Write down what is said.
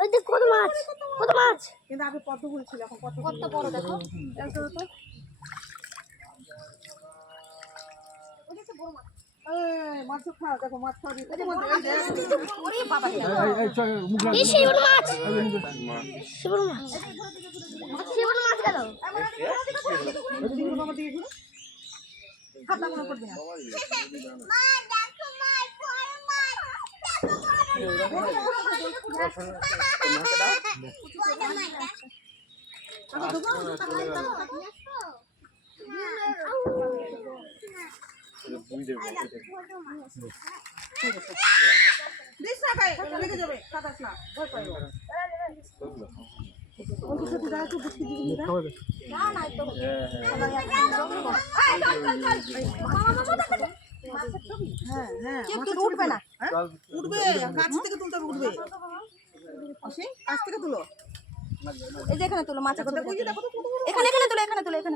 ওই দেখ কত মাছ, কত মাছ। কিন্তু আগে পদ্মফুল ছিল, এখন কত বড় দেখো। মাছ খাওয়া, দেখো মাছ খাওয়া দিতে ওরে বাবা, এই শিবল মাছ, শিবল মাছ, শিবল মাছ গেল। হাতটা মনে করবি না। দিস না ভাই, লেগে যাবে, কাটাস না, ভয় পাইও। ওই কিছু তো দাঁড়া, তো বুঝতে দিবি না। না না তো হ্যাঁ হ্যাঁ, কেউ উঠবে না, উঠবে, গাছ থেকে তুলতে হবে, উঠবে। আসি, গাছ থেকে তুলো। এই যে এখানে তুলো মাছ, দেখো, দেখো, এখানে এখানে তুলো, এখানে তুলো, এখানে